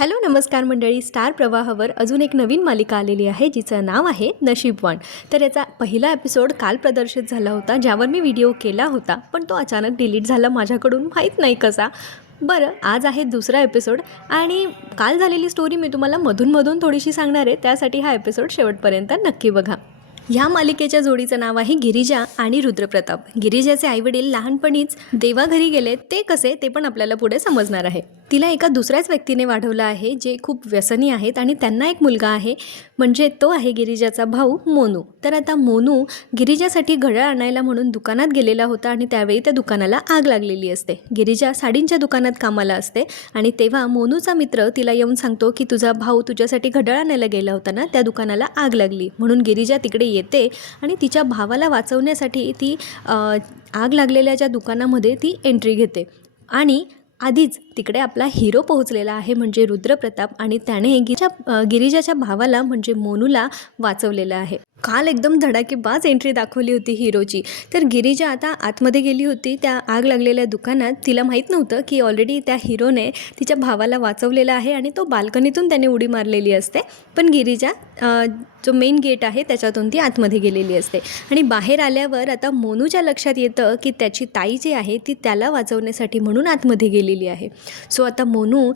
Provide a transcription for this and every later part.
Hello नमस्कार मंडळी. Star प्रवाहावर अजून एक नवीन मालिका आलेली आहे जिचं नाव आहे नशीबवान तर याचा पहिला एपिसोड काल प्रदर्शित झाला होता ज्यावर मी व्हिडिओ केला होता पण तो अचानक डिलीट झाला माझ्याकडून. माहीत नाही कसा. बरं आज आहे दुसरा एपिसोड आणि काल झालेली स्टोरी मी तुम्हाला मधूनमधून थोडीशी सांगणार आहे. त्यासाठी हा एपिसोड शेवटपर्यंत नक्की बघा. ह्या मालिकेच्या जोडीचं नाव आहे गिरिजा आणि रुद्रप्रताप. गिरिजाचे आईवडील लहानपणीच देवाघरी गेले. ते कसे? ते पण आपल्याला पुढे समजणार आहे. तिला एका दुसऱ्याच व्यक्तीने वाढवलं आहे जे खूप व्यसनी आहेत आणि त्यांना एक मुलगा आहे म्हणजे तो आहे गिरिजाचा भाऊ मोनू. तर आता मोनू गिरिजासाठी घड्याळ आणायला म्हणून दुकानात गेलेला होता आणि त्यावेळी त्या दुकानाला आग लागलेली असते. गिरिजा साडींच्या दुकानात कामाला असते आणि तेव्हा मोनूचा मित्र तिला येऊन सांगतो की तुझा भाऊ तुझ्यासाठी घड्याळ आणायला गेला होता ना त्या दुकानाला आग लागली म्हणून गिरिजा तिकडे येते आणि तिच्या भावाला वाचवण्यासाठी ती आग लागलेल्या ज्या दुकानामध्ये ती एंट्री घेते. आणि आधीच तिकडे आपला हिरो पोहोचलेला आहे म्हणजे रुद्रप्रताप आणि त्याने गिरिजा गिरीजाच्या गिरिजाच्या भावाला म्हणजे मोनूला वाचवलेलं आहे. काल एकदम धडाकेबाज एंट्री दाखवली होती हिरोची. तर गिरिजा आता आतमध्ये गेली होती. त्या आग लागलेल्या दुकानात तिला माहीत नव्हतं की ऑलरेडी त्या हिरोने तिच्या भावाला वाचवलेला आहे आणि तो बाल्कनीतून त्याने उडी मारलेली असते. पण गिरिजा जो मेन गेट आहे त्याच्यातून ती आतमध्ये गेलेली असते. आणि बाहेर आल्यावर आता मोनूच्या लक्षात येतं की त्याची ताई जी आहे ती त्याला वाचवण्यासाठी म्हणून आतमध्ये गेलेली आहे. सो आता मोनू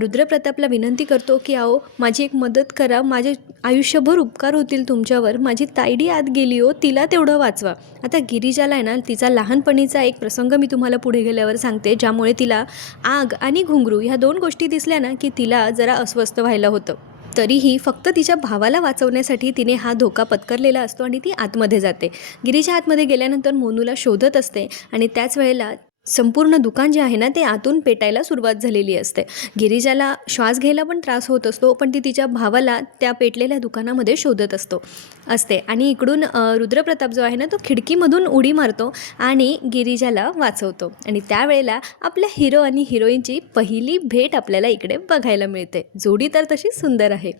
रुद्रप्रतापला विनंती करतो की अहो माझी एक मदत करा. माझे आयुष्यभर उपकार होतील तुमच्यावर. माझी ताईडी आत गेली हो तिला तेवढं वाचवा. आता गिरिजाला आहे ना तिचा लहानपणीचा एक प्रसंग मी तुम्हाला पुढे गेल्यावर सांगते ज्यामुळे तिला आग आणि घुंगरू ह्या दोन गोष्टी दिसल्या ना की तिला जरा अस्वस्थ व्हायला होतं. तरीही फक्त तिच्या भावाला वाचवण्यासाठी तिने हा धोका पत्करलेला असतो आणि ती आतमध्ये जाते. गिरीच्या आतमध्ये गेल्यानंतर मोनूला शोधत असते आणि त्याच वेळेला संपूर्ण दुकान जे आहे ना ते आतून पेटायला सुरुवात झालेली असते. गिरिजाला श्वास घ्यायला पण त्रास होत असतो पण ती तिच्या भावाला त्या पेटलेल्या दुकानामध्ये शोधत असतो असते. आणि इकडून रुद्रप्रताप जो आहे ना तो खिडकीमधून उडी मारतो आणि गिरिजाला वाचवतो. आणि त्यावेळेला आपल्या हिरो आणि हिरोईनची पहिली भेट आपल्याला इकडे बघायला मिळते. जोडी तर तशी सुंदर आहे.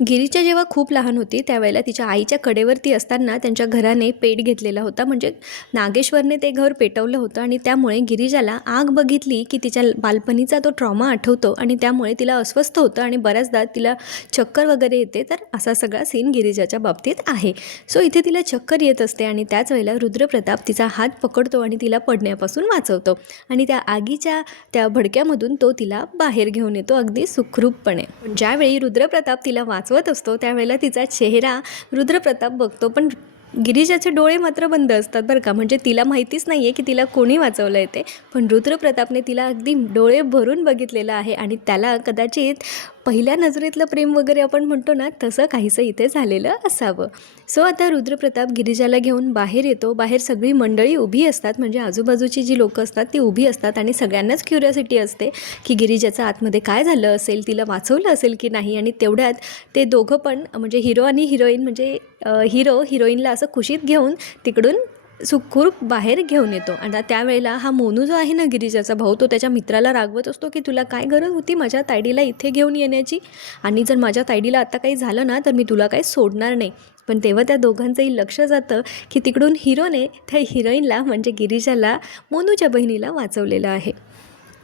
गिरीच्या जेव्हा खूप लहान होती त्यावेळेला तिच्या आईच्या कडेवरती असताना त्यांच्या घराने पेट घेतलेला होता. म्हणजे नागेश्वरने ते घर पेटवलं होतं आणि त्यामुळे गिरिजाला आग बघितली की तिच्या बालपणीचा तो ट्रॉमा आठवतो आणि त्यामुळे तिला अस्वस्थ होतं आणि बऱ्याचदा तिला चक्कर वगैरे येते. तर असा सगळा सीन गिरिजाच्या बाबतीत आहे. सो इथे तिला चक्कर येत असते आणि त्याच वेळेला रुद्रप्रताप तिचा हात पकडतो आणि तिला पडण्यापासून वाचवतो. आणि त्या आगीच्या त्या भडक्यामधून तो तिला बाहेर घेऊन येतो अगदी सुखरूपपणे. ज्यावेळी रुद्रप्रताप तिला वाच वाचवत असतो त्यावेळेला तिचा चेहरा रुद्रप्रताप बघतो. पण गिरिजाचे डोळे मात्र बंद असतात बरं का. म्हणजे तिला माहितीच नाही आहे की तिला कोणी वाचवलं आहे ते. पण रुद्रप्रतापने तिला अगदी डोळे भरून बघितलेलं आहे आणि त्याला कदाचित पहिल्या नजरेतलं प्रेम वगैरे आपण म्हणतो ना तसं काहीसं इथे झालेलं असावं. सो आता रुद्रप्रताप गिरिजाला घेऊन बाहेर येतो. बाहेर सगळी मंडळी उभी असतात. म्हणजे आजूबाजूची जी लोकं असतात ती उभी असतात आणि सगळ्यांनाच क्युरियोसिटी असते की गिरिजाचं आतमध्ये काय झालं असेल तिला वाचवलं असेल की नाही? आणि तेवढ्यात ते दोघं पण म्हणजे हिरो आणि हिरोईन म्हणजे हिरो हिरोईनला असं खुशीत घेऊन तिकडून सुखरूप बाहेर घेऊन येतो. आणि त्यावेळेला हा मोनू जो आहे ना गिरिजाचा भाऊ तो त्याच्या मित्राला रागवत असतो की तुला काय गरज होती माझ्या तायडीला इथे घेऊन येण्याची? आणि जर माझ्या तायडीला आता काही झालं ना तर मी तुला काही सोडणार नाही. पण तेव्हा त्या दोघांचंही लक्ष जातं की तिकडून हिरोने त्या हिरोईनला म्हणजे गिरिजाला मोनूच्या बहिणीला वाचवलेलं आहे.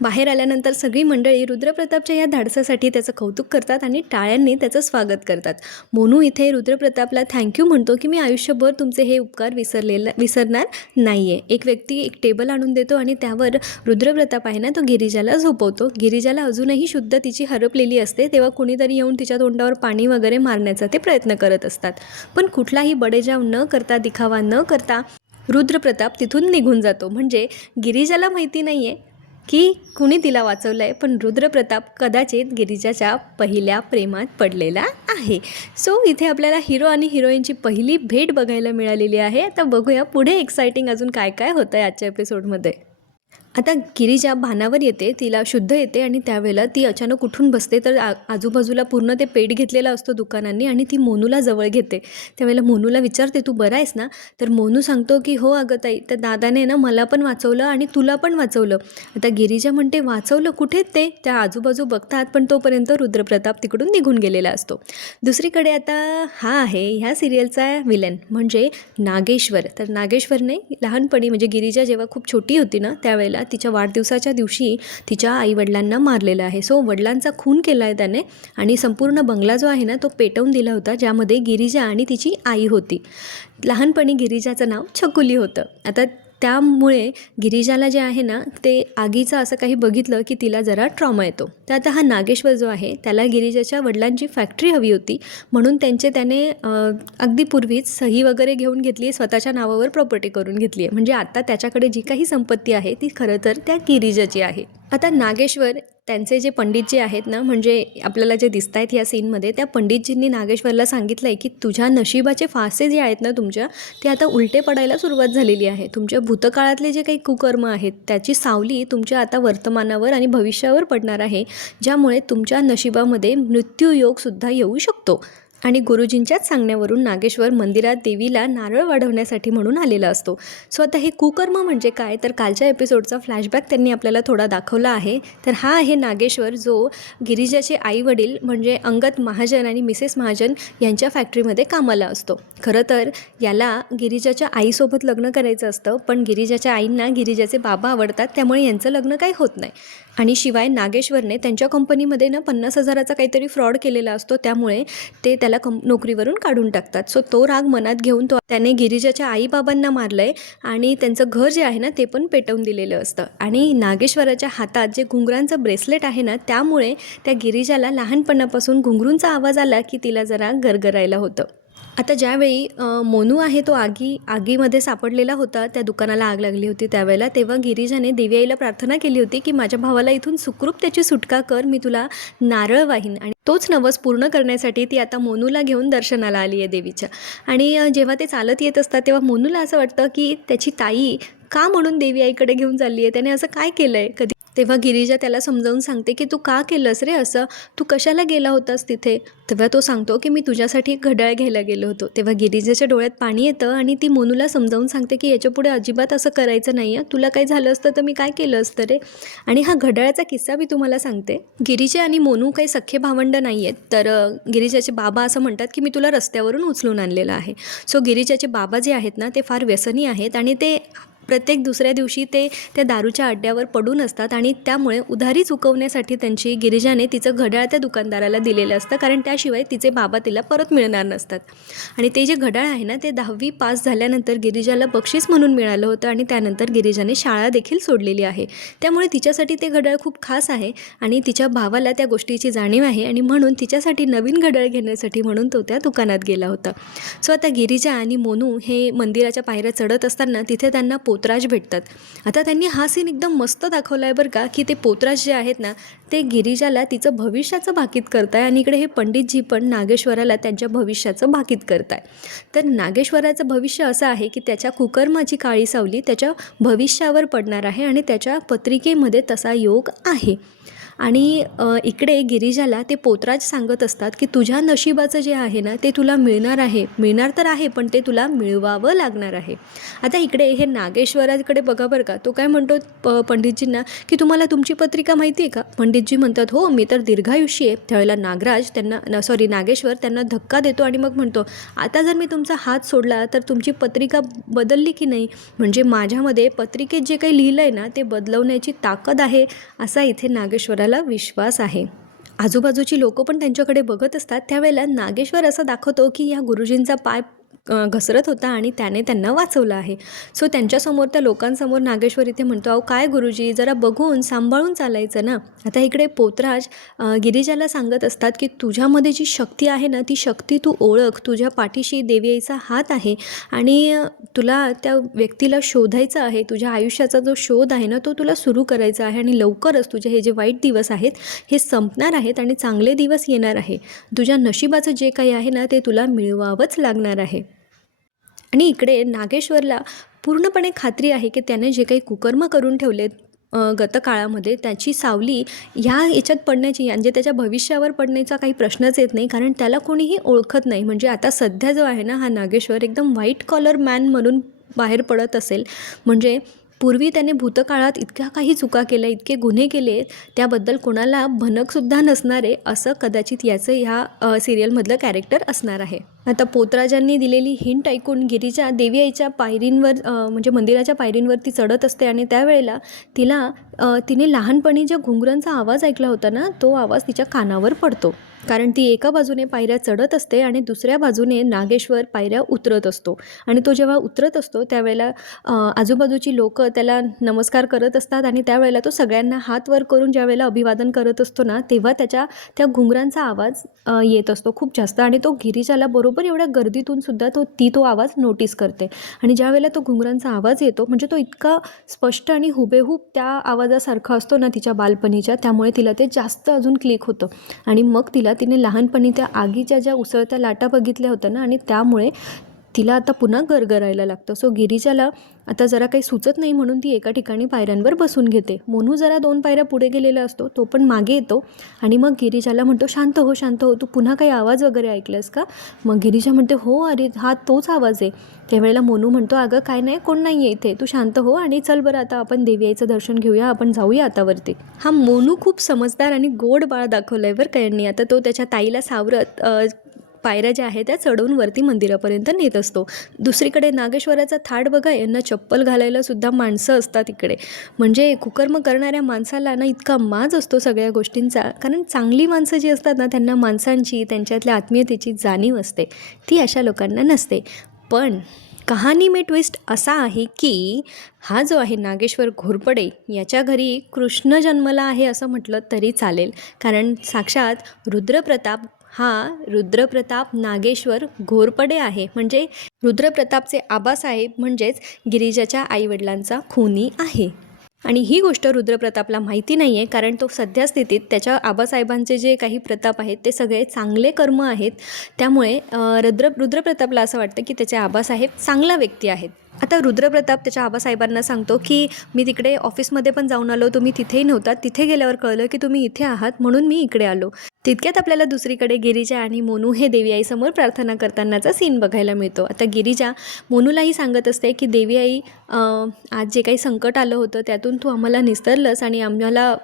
बाहेर आल्यानंतर सगळी मंडळी रुद्रप्रतापच्या या धाडसासाठी त्याचं कौतुक करतात आणि टाळ्यांनी त्याचं स्वागत करतात. मोनू इथे रुद्रप्रतापला थँक्यू म्हणतो की मी आयुष्यभर तुमचे हे उपकार विसरलेलं विसरणार नाही आहे एक व्यक्ती एक टेबल आणून देतो आणि त्यावर रुद्रप्रताप आहे ना तो गिरिजाला झोपवतो. गिरिजाला अजूनही शुद्ध तिची हरपलेली असते तेव्हा कुणीतरी येऊन तिच्या तोंडावर पाणी वगैरे मारण्याचा ते प्रयत्न करत असतात. पण कुठलाही बडेजाव न करता दिखावा न करता रुद्रप्रताप तिथून निघून जातो. म्हणजे गिरिजाला माहिती नाही आहे की कुणी तिला वाचवलं आहे पण रुद्रप्रताप कदाचित गिरिजाच्या पहिल्या प्रेमात पडलेला आहे. सो इथे आपल्याला हिरो आणि हिरोईनची पहिली भेट बघायला मिळालेली आहे. आता बघूया पुढे एक्सायटिंग अजून काय काय होतं आहे आजच्या एपिसोडमध्ये आता गिरिजा भानावर येते तिला शुद्ध येते आणि त्यावेळेला ती अचानक उठून बसते. तर आ आजूबाजूला पूर्ण ते पेट घेतलेला असतो दुकानांनी आणि ती मोनूला जवळ घेते. त्यावेळेला मोनूला विचारते तू बरा आहेस ना? तर मोनू सांगतो की हो अगं ताई. तर दादाने ना मला पण वाचवलं आणि तुला पण वाचवलं. आता गिरिजा म्हणते वाचवलं कुठे ते? त्या आजूबाजू बघतात पण तोपर्यंत रुद्रप्रताप तिकडून निघून गेलेला असतो. दुसरीकडे आता हा आहे ह्या सिरियलचा विलन म्हणजे नागेश्वर. तर नागेश्वरने लहानपणी म्हणजे गिरिजा जेव्हा खूप छोटी होती ना त्यावेळेला तिच्या वाढदिवसाच्या दिवशी तिच्या आईवडिलांना मारलेलं आहे. सो वडिलांचा खून केला आहे त्याने आणि संपूर्ण बंगला जो आहे ना तो पेटवून दिला होता ज्यामध्ये गिरिजा आणि तिची आई होती. लहानपणी गिरिजाचं नाव छकुली होतं. आता त्यामुळे गिरिजाला जे आहे ना ते आगीचं असं काही बघितलं की तिला जरा ट्रॉमा येतो. तर आता हा नागेश्वर जो आहे त्याला गिरिजाच्या वडिलांची फॅक्टरी हवी होती. म्हणून त्यांचे त्याने अगदी पूर्वीच सही वगैरे घेऊन घेतली स्वतःच्या नावावर प्रॉपर्टी करून घेतली आहे म्हणजे आता त्याच्याकडे जी काही संपत्ती आहे ती खरं तर त्या गिरिजाची आहे. आता नागेश्वर त्यांचे जे पंडित जे आहेत ना म्हणजे आपल्याला जे दिसत आहेत या सीनमध्ये त्या पंडितजींनी नागेश्वरला सांगितलं आहे की तुझ्या नशिबाचे फासे जे आहेत ना तुमच्या ते आता उलटे पडायला सुरुवात झालेली आहे. तुमच्या भूतकाळातले जे काही कुकर्म आहेत त्याची सावली तुमच्या आता वर्तमानावर आणि भविष्यावर पडणार आहे ज्यामुळे तुमच्या नशिबामध्ये मृत्यूयोगसुद्धा येऊ शकतो. आणि गुरुजींच्याच सांगण्यावरून नागेश्वर मंदिरात देवीला नारळ वाढवण्यासाठी म्हणून आलेला असतो. सो आता हे कुकर्म म्हणजे काय? तर कालच्या एपिसोडचा फ्लॅशबॅक त्यांनी आपल्याला थोडा दाखवला आहे. तर हा आहे नागेश्वर जो गिरिजाचे आई वडील म्हणजे अंगत महाजन आणि मिसेस महाजन यांच्या फॅक्टरीमध्ये कामाला असतो. खरं तर याला गिरिजाच्या आईसोबत लग्न करायचं असतं पण गिरिजाच्या आईंना गिरिजाचे बाबा आवडतात त्यामुळे यांचं लग्न काही होत नाही. आणि शिवाय नागेश्वरने त्यांच्या कंपनीमध्ये ना पन्नास हजाराचा काहीतरी फ्रॉड केलेला असतो त्यामुळे ते त्याला कं नोकरीवरून काढून टाकतात. सो तो राग मनात घेऊन तो त्याने गिरिजाच्या आईबाबांना मारलं आहे आणि त्यांचं घर जे आहे ना ते पण पेटवून दिलेलं असतं. आणि नागेश्वराच्या हातात जे घुंगरांचं ब्रेसलेट आहे ना त्यामुळे त्या गिरिजाला लहानपणापासून घुंगरूंचा आवाज आला की तिला जरा गरगरायला होतं. आता ज्यावेळी मोनू आहे तो आगी आगीमध्ये सापडलेला होता त्या दुकानाला आग लागली होती त्यावेळेला तेव्हा गिरिजाने देवी आईला प्रार्थना केली होती की माझ्या भावाला इथून सुखरूप त्याची सुटका कर मी तुला नारळ वाहीन. आणि तोच नवस पूर्ण करण्यासाठी ती आता मोनूला घेऊन दर्शनाला आली आहे देवीच्या. आणि जेव्हा ते चालत येत असतात तेव्हा मोनूला असं वाटतं की त्याची ताई का म्हणून देवी आईकडे घेऊन चालली आहे? त्याने असं काय केलं आहे कधी तेव्हा गिरिजा त्याला समजावून सांगते की तू का केलंस रे असं? तू कशाला गेला होतास तिथे? तेव्हा तो सांगतो की मी तुझ्यासाठी घड्याळ घ्यायला गेलो होतो. तेव्हा गिरिजाच्या डोळ्यात पाणी येतं आणि ती मोनूला समजावून सांगते की याच्यापुढे अजिबात असं करायचं नाही आहे तुला काही झालं असतं तर मी काय केलं असतं रे? आणि हा घड्याळाचा किस्सा मी तुम्हाला सांगते. गिरिजा आणि मोनू काही सख्खे भावंड नाही आहेत तर गिरीजाचे गिरिजाचे बाबा असं म्हणतात की मी तुला रस्त्यावरून उचलून आणलेलं आहे. सो गिरिजाचे बाबा जे आहेत ना ते फार व्यसनी आहेत आणि ते प्रत्येक दुसऱ्या दिवशी ते त्या दारूच्या अड्ड्यावर पडून असतात आणि त्यामुळे उधारी चुकवण्यासाठी त्यांची गिरिजाने तिचं घड्याळ त्या दुकानदाराला दिलेलं असतं कारण त्याशिवाय तिचे बाबा तिला परत मिळणार नसतात. आणि ते जे घड्याळ आहे ना ते दहावी पास झाल्यानंतर गिरिजाला बक्षीस म्हणून मिळालं होतं आणि त्यानंतर गिरिजाने शाळा देखील सोडलेली आहे. त्यामुळे तिच्यासाठी ते घड्याळ खूप खास आहे आणि तिच्या भावाला त्या गोष्टीची जाणीव आहे आणि म्हणून तिच्यासाठी नवीन घड्याळ घेण्यासाठी म्हणून तो त्या दुकानात गेला होता. सो आता गिरिजा आणि मोनू हे मंदिराच्या पायऱ्या चढत असताना तिथे त्यांना पो पोतराज भेटतात. आता त्यांनी हा सीन एकदम मस्त दाखवला आहे बरं का की ते पोतराज जे आहेत ना ते गिरिजाला तिचं भविष्याचं भाकीत करताय आणि इकडे हे पंडितजी पण नागेश्वराला त्यांच्या भविष्याचं भाकीत करताय. तर नागेश्वराचं भविष्य असं आहे की त्याच्या कुकर्माची काळी सावली त्याच्या भविष्यावर पडणार आहे आणि त्याच्या पत्रिकेमध्ये तसा योग आहे. आणि इकडे गिरिजाला ते पोतराज सांगत असतात की तुझ्या नशिबाचं जे आहे ना ते तुला मिळणार आहे. मिळणार तर आहे पण ते तुला मिळवावं लागणार आहे. आता इकडे हे नागेश्वराकडे बघा बरं का तो काय म्हणतो प पंडितजींना की तुम्हाला तुमची पत्रिका माहिती आहे का? पंडितजी म्हणतात हो मी तर दीर्घायुषी आहे. त्यावेळेला नागराज त्यांना सॉरी नागेश्वर त्यांना धक्का देतो आणि मग म्हणतो आता जर मी तुमचा हात सोडला तर तुमची पत्रिका बदलली की नाही? म्हणजे माझ्यामध्ये पत्रिकेत जे काही लिहिलं आहे ना ते बदलवण्याची ताकद आहे असा इथे नागेश्वराला विश्वास आहे. आजूबाजूची लोकं पण त्यांच्याकडे बघत असतात. त्यावेळेला नागेश्वर असं दाखवतो की या गुरुजींचा पाय घसरत होता आणि त्याने त्यांना वाचवलं आहे. सो त्यांच्यासमोर त्या लोकांसमोर नागेश्वर इथे म्हणतो अहो काय गुरुजी जरा बघून सांभाळून चालायचं ना. आता इकडे पोतराज गिरीजाला गिरिजाला सांगत असतात की तुझ्यामध्ये जी शक्ती आहे ना ती शक्ती तू ओळख. तुझ्या पाठीशी देवीचा हात आहे आणि तुला त्या व्यक्तीला शोधायचं आहे. तुझ्या आयुष्याचा जो शोध आहे ना तो तुला सुरू करायचा आहे आणि लवकरच तुझे हे जे वाईट दिवस आहेत हे संपणार आहेत आणि चांगले दिवस येणार आहे. तुझ्या नशिबाचं जे काही आहे ना ते तुला मिळवावंच लागणार आहे. आणि इकडे नागेश्वरला पूर्णपणे खात्री आहे की त्याने जे काही कुकर्म करून ठेवलेत गतकाळामध्ये त्याची सावली ह्या याच्यात पडण्याची म्हणजे त्याच्या भविष्यावर पडण्याचा काही प्रश्नच येत नाही कारण त्याला कोणीही ओळखत नाही. म्हणजे आता सध्या जो आहे ना हा नागेश्वर एकदम व्हाईट कॉलर मॅन म्हणून बाहेर पडत असेल. म्हणजे पूर्वी त्याने भूतकाळात इतक्या काही चुका केल्या इतके गुन्हे केले त्याबद्दल कोणाला भनकसुद्धा नसणारे असं कदाचित याचं ह्या सिरियलमधलं कॅरेक्टर असणार आहे. आता पोतराजांनी दिलेली हिंट ऐकून गिरीजा देवी आईच्या पायरींवर म्हणजे मंदिराच्या पायरींवरती चढत असते आणि त्यावेळेला तिला तिने लहानपणी ज्या घुंगरांचा आवाज ऐकला होता ना तो आवाज तिच्या कानावर पडतो. कारण ती एका बाजूने पायऱ्या चढत असते आणि दुसऱ्या बाजूने नागेश्वर पायऱ्या उतरत असतो. आणि तो जेव्हा उतरत असतो त्यावेळेला आजूबाजूची लोक त्याला नमस्कार करत असतात आणि त्यावेळेला तो सगळ्यांना हात वर करून ज्यावेळेला अभिवादन करत असतो ना तेव्हा त्याच्या त्या घुंगरांचा आवाज येत असतो खूप जास्त. आणि तो गिरिजाला बरोबर एवढ्या गर्दीतून सुद्धा तो ती तो आवाज नोटीस करते. आणि ज्यावेळेला तो घुंगरांचा आवाज येतो म्हणजे तो इतका स्पष्ट आणि हुबेहूब त्या आवाजासारखा असतो ना तिच्या बालपणीच्या त्यामुळे तिला ते जास्त अजून क्लिक होतं. आणि मग तिला तिने लहानपणी त्या आगीच्या ज्या उसळत्या लाटा बघितल्या होत्या ना आणि त्यामुळे तिला आता पुन्हा गरगरायला लागतं. सो गिरीजाला आता जरा काही सुचत नाही म्हणून ती एका ठिकाणी पायऱ्यांवर बसून घेते. मोनू जरा दोन पायऱ्या पुढे गेलेला असतो तो पण मागे येतो आणि मग गिरीजाला म्हणतो शांत हो शांत हो तू पुन्हा काही आवाज वगैरे ऐकलंस का? मग गिरीजा म्हणते हो अरे हा तोच आवाज आहे. त्यावेळेला मोनू म्हणतो अगं काय नाही कोण नाही आहे इथे तू शांत हो आणि चल बरं आता आपण देवीआईचं दर्शन घेऊया आपण जाऊया आतावरती हा मोनू खूप समजदार आणि गोड बाळ दाखवलं आहे बरं का यांनी. आता तो त्याच्या ताईला सावरत पायऱ्या ज्या आहेत त्या चढवून वरती मंदिरापर्यंत नेत असतो. दुसरीकडे नागेश्वराचा थाट बघा यांना चप्पल घालायला सुद्धा माणसं असतात इकडे म्हणजे कुकर्म करणाऱ्या माणसाला ना इतका माज असतो सगळ्या गोष्टींचा. कारण चांगली माणसं जी असतात ना त्यांना माणसांची त्यांच्यातल्या आत्मीयतेची जाणीव असते. ती अशा लोकांना नसते. पण कहाणी मे ट्विस्ट असा आहे की हा जो आहे नागेश्वर घोरपडे याच्या घरी कृष्ण जन्मला आहे असं म्हटलं तरी चालेल. कारण साक्षात रुद्रप्रताप हा रुद्रप्रताप नागेश्वर घोरपडे आहे. म्हणजे रुद्रप्रतापचे आबासाहेब म्हणजेच गिरिजाच्या आईवडिलांचा खुनी आहे. आणि ही गोष्ट रुद्रप्रतापला माहिती नाही आहे कारण तो सध्या स्थितीत त्याच्या आबासाहेबांचे जे काही प्रताप आहेत ते सगळे चांगले कर्म आहेत. त्यामुळे रुद्र रुद्रप्रतापला असं वाटतं की त्याचे आबासाहेब चांगला व्यक्ती आहेत. आता रुद्रप्रताप त्याच्या आबासाहेबांना सांगतो की मी तिकडे ऑफिसमध्ये पण जाऊन आलो. तुम्ही तिथेही नव्हता. तिथे गेल्यावर कळलं की तुम्ही इथे आहात. म्हणून मी इकडे आलो. तितक्यात आपल्याला दुसरीकडे गिरिजा आणि मोनू हे देवी आईसमोर प्रार्थना करतानाचा सीन बघायला मिळतो. आता गिरिजा मोनूलाही सांगत असते की देवी आई आज जे काही संकट आलं होतं त्यातून तू आम्हाला निस्तरलंस आणि आम्हाला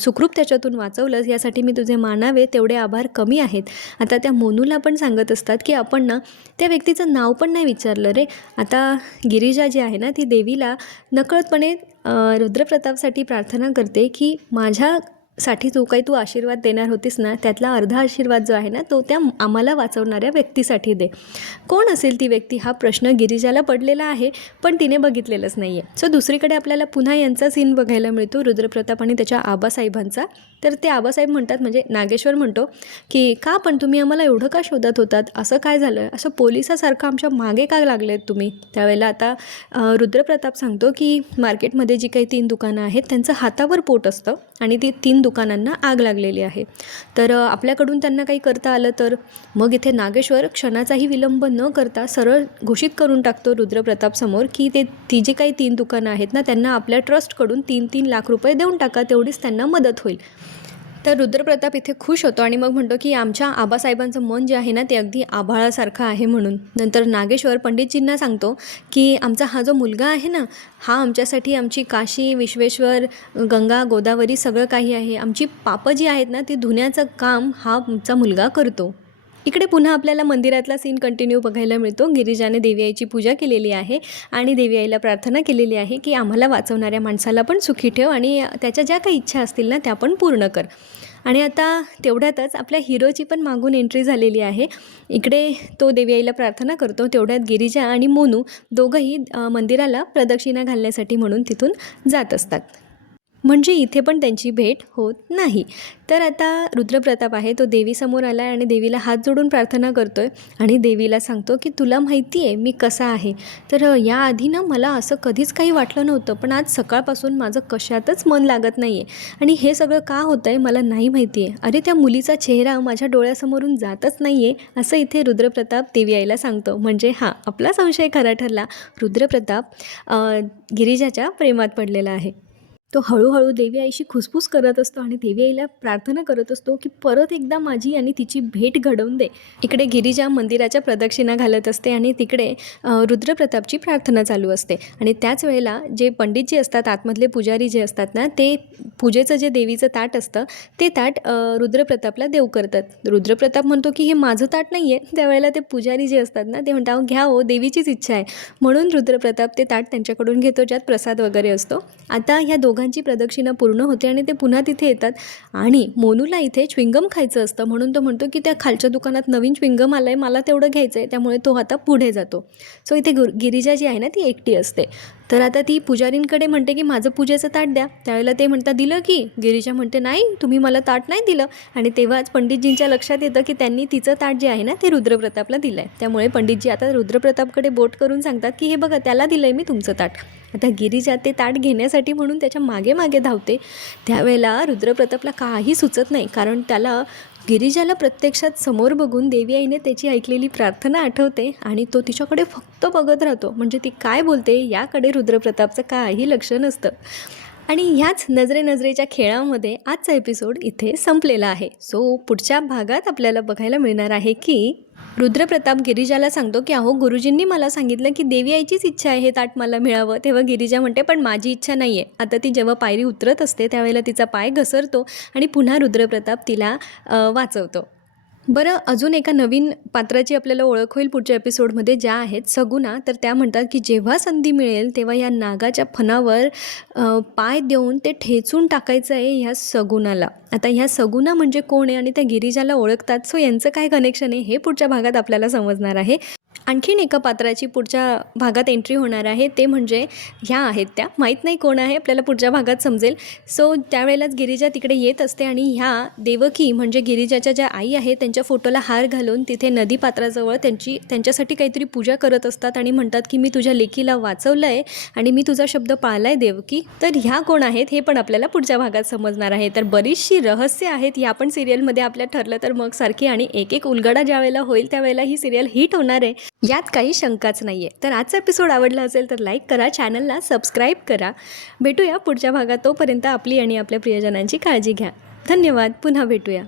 सुखरूप त्याच्यातून वाचवलंस यासाठी मी तुझे मानावे तेवढे आभार कमी आहेत. आता त्या मोनूला पण सांगत असतात की आपण ना त्या व्यक्तीचं नाव पण नाही विचारलं रे. आता गिरिजा जी आहे ना ती देवीला नकळतपणे रुद्रप्रतापसाठी प्रार्थना करते की माझ्या साठी जो काही तू आशीर्वाद देणार होतीस ना त्यातला अर्धा आशीर्वाद जो आहे ना तो त्या आम्हाला वाचवणाऱ्या व्यक्तीसाठी दे. कोण असेल ती व्यक्ती? हा प्रश्न गिरिजाला पडलेला आहे पण तिने बघितलेलंच नाही आहे सो दुसरीकडे आपल्याला पुन्हा यांचा सीन बघायला मिळतो रुद्रप्रताप आणि त्याच्या आबासाहेबांचा. तर ते आबासाहेब म्हणतात म्हणजे नागेश्वर म्हणतो की का पण तुम्ही आम्हाला एवढं का शोधत होतात? असं काय झालं असं पोलिसासारखं आमच्या मागे का लागलेत तुम्ही? त्यावेळेला आता रुद्रप्रताप सांगतो की मार्केटमध्ये जी काही तीन दुकानं आहेत त्यांचं हातावर पोट असतं आणि ती तीन दुकानांना आग लागलेली आहे. तर आपल्याकडून त्यांना काही करता आलं तर? मग इथे नागेश्वर क्षणाचाही विलंब न करता सरळ घोषित करून टाकतो रुद्रप्रताप समोर की ते ती जी काही तीन दुकानं आहेत ना त्यांना आपल्या ट्रस्टकडून तीन तीन लाख रुपये देऊन टाका तेवढीच त्यांना मदत होईल. तर रुद्रप्रताप इथे खुश होतो आणि मग म्हणतो की आमच्या आबासाहेबांचं मन जे आहे ना ते अगदी आभाळासारखं आहे म्हणून. नंतर नागेश्वर पंडितजींना सांगतो की आमचा हा जो मुलगा आहे ना हा आमच्यासाठी आमची काशी विश्वेश्वर गंगा गोदावरी सगळं काही आहे. आमची पापं जी आहेत ना ती धुण्याचं काम हा आमचा मुलगा करतो. इकडे पुन्हा आपल्याला मंदिरातला सीन कंटिन्यू बघायला मिळतो. गिरिजाने देवी आईची पूजा केलेली आहे आणि देवी आईला प्रार्थना केलेली आहे की आम्हाला वाचवणाऱ्या माणसाला पण सुखी ठेव आणि त्याच्या ज्या काही इच्छा असतील ना त्या पण पूर्ण कर. आणि आता तेवढ्यातच आपल्या हिरोची पण मागून एंट्री झालेली आहे. इकडे तो देवी आईला प्रार्थना करतो. तेवढ्यात गिरिजा आणि मोनू दोघंही मंदिराला प्रदक्षिणा घालण्यासाठी म्हणून तिथून जात असतात. म्हणजे इथे पण त्यांची भेट होत नाही. तर आता रुद्रप्रताप आहे तो देवीसमोर आला आहे आणि देवीला हात जोडून प्रार्थना करतो आहे आणि देवीला सांगतो की तुला माहिती आहे मी कसा आहे. तर याआधी ना मला असं कधीच काही वाटलं नव्हतं पण आज सकाळपासून माझं कशातच मन लागत नाही आहे आणि हे सगळं का होतं आहे मला नाही माहिती आहे अरे त्या मुलीचा चेहरा माझ्या डोळ्यासमोरून जातच नाही आहे असं इथे रुद्रप्रताप देवी आईला सांगतो. म्हणजे हां आपला संशय खरा ठरला. रुद्रप्रताप गिरिजाच्या प्रेमात पडलेला आहे. तो हळूहळू देवी आईशी खुसफुस करत असतो आणि देवी आईला प्रार्थना करत असतो की परत एकदा माझी आणि तिची भेट घडवून दे. इकडे गिरिजा मंदिराच्या प्रदक्षिणा घालत असते आणि तिकडे रुद्रप्रतापची प्रार्थना चालू असते. आणि त्याच वेळेला जे पंडितजी असतात आतमधले पुजारी जे असतात ना ते पूजेचं जे देवीचं ताट असतं ते ताट रुद्रप्रतापला देव करतात. रुद्रप्रताप म्हणतो की हे माझं ताट नाही आहे त्यावेळेला ते पुजारी जे असतात ना ते म्हणतात घ्या हो देवीचीच इच्छा आहे. म्हणून रुद्रप्रताप ते ताट त्यांच्याकडून घेतो ज्यात प्रसाद वगैरे असतो. आता ह्या दोघां दोघांची प्रदक्षिणा पूर्ण होते आणि ते पुन्हा तिथे येतात. आणि मोनूला इथे च्विंगम खायचं असतं. म्हणून तो म्हणतो की त्या खालच्या दुकानात नवीन च्विंगम आलं आहे मला तेवढं घ्यायचं आहे त्यामुळे तो आता पुढे जातो. सो इथे गुर गिरिजा जी आहे ना ती एकटी असते. तर आता ती पुजारींकडे म्हणते की माझं पूजेचं ताट द्या. त्यावेळेला ते म्हणतात दिलं की? गिरिजा म्हणते नाही तुम्ही मला ताट नाही दिलं. आणि तेव्हाच पंडितजींच्या लक्षात येतं की त्यांनी तिचं ताट जे आहे ना ते रुद्रप्रतापला दिलं आहे त्यामुळे पंडितजी आता रुद्रप्रतापकडे बोट करून सांगतात की हे बघा त्याला दिलं आहे मी तुमचं ताट. आता गिरीजा ते ताट घेण्यासाठी म्हणून त्याच्यामागे मागे धावते. त्यावेळेला रुद्रप्रतापला काही सुचत नाही कारण त्याला गिरिजाला प्रत्यक्षात समोर बघून देवी आईने त्याची ऐकलेली प्रार्थना आठवते आणि तो तिच्याकडे फक्त बघत राहतो. म्हणजे ती काय बोलते याकडे रुद्रप्रतापचं काही लक्ष नसतं. आणि ह्याच नजरे नजरेच्या खेळामध्ये आजचा एपिसोड इथे संपलेला आहे. सो पुढच्या भागात आपल्याला बघायला मिळणार आहे की रुद्रप्रताप गिरिजाला सांगतो की अहो गुरुजींनी मला सांगितलं की देवी आईचीच इच्छा आहे हे ताट मला मिळावं. तेव्हा गिरिजा म्हणते पण माझी इच्छा नाही आहे आता ती जेव्हा पायरी उतरत असते त्यावेळेला तिचा पाय घसरतो आणि पुन्हा रुद्रप्रताप तिला वाचवतो. बरं अजून एका नवीन पात्राची आपल्याला ओळख होईल पुढच्या एपिसोडमध्ये ज्या आहेत सगुना तर त्या म्हणतात की जेव्हा संधी मिळेल तेव्हा या नागाच्या फणावर पाय देऊन ते ठेचून टाकायचं आहे ह्या सगुणाला. आता ह्या सगुना म्हणजे कोण आहे आणि त्या गिरिजाला ओळखतात? सो यांचं काय कनेक्शन आहे हे पुढच्या भागात आपल्याला समजणार आहे. आणखीन एका पात्राची पुढच्या भागात एंट्री होणार आहे. ते म्हणजे ह्या आहेत त्या. माहीत नाही कोण आहे. आपल्याला पुढच्या भागात समजेल. सो त्यावेळेलाच गिरिजा तिकडे येत असते आणि ह्या देवकी म्हणजे गिरिजाच्या ज्या आई आहेत त्यांच्या फोटोला हार घालून तिथे नदी पात्राजवळ त्यांची त्यांच्यासाठी काहीतरी पूजा करत असतात आणि म्हणतात की मी तुझ्या लेकीला वाचवलं आहे आणि मी तुझा शब्द पाळला आहे देवकी. तर ह्या कोण आहेत हे पण आपल्याला पुढच्या भागात समजणार आहे. तर बरीचशी रहस्य आहेत. या पण सिरियलमध्ये आपल्या ठरलं तर मग सारखी आणि एक एक उलगडा ज्या वेळेला होईल त्यावेळेला ही सिरियल हिट होणार आहे. यात काही शंकाच नाही आहे तर आजचा एपिसोड आवडला असेल तर लाईक करा चॅनलला सबस्क्राईब करा. भेटूया पुढच्या भागात. तोपर्यंत आपली आणि आपल्या प्रियजनांची काळजी घ्या. धन्यवाद. पुन्हा भेटूया.